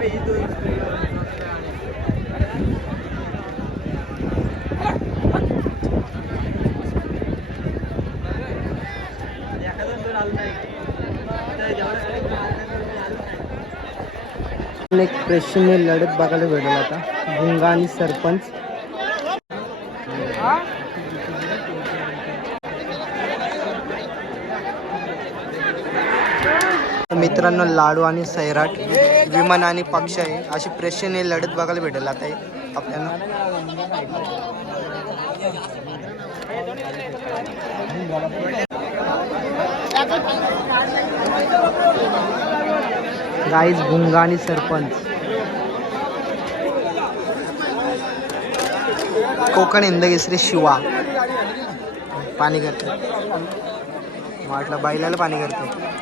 एक प्रेक्षणीय लढत बघायला भेटेल आता. भुंगा आणि सरपंच. मित्रांनो लाडू आणि सैराट विमान आणि पक्ष आहे. अशी प्रेक्षणीय लढत बघायला भेटेल. आता आपल्याला गाईज भुंगा आणि सरपंच. कोकण इंदकेसरी शिवा. पाणी करते. वाटलं बैलाला पाणी करते.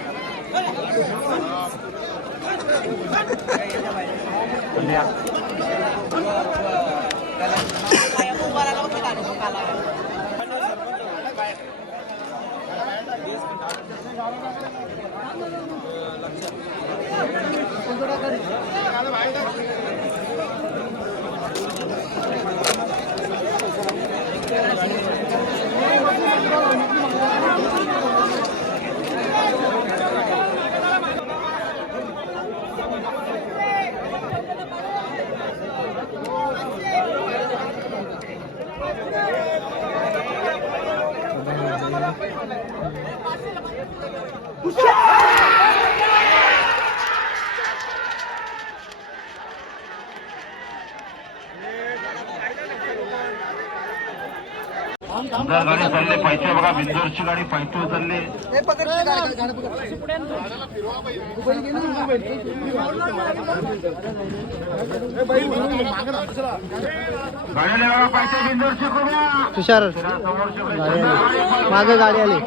లక్ష जर गाडी चालले. पाहिजे बघा बिंदोरची गाडी पाहिजे उचलली गाडीला बघा पाहिजे बिंदोरची करूया तुषार मागं गाडी आली.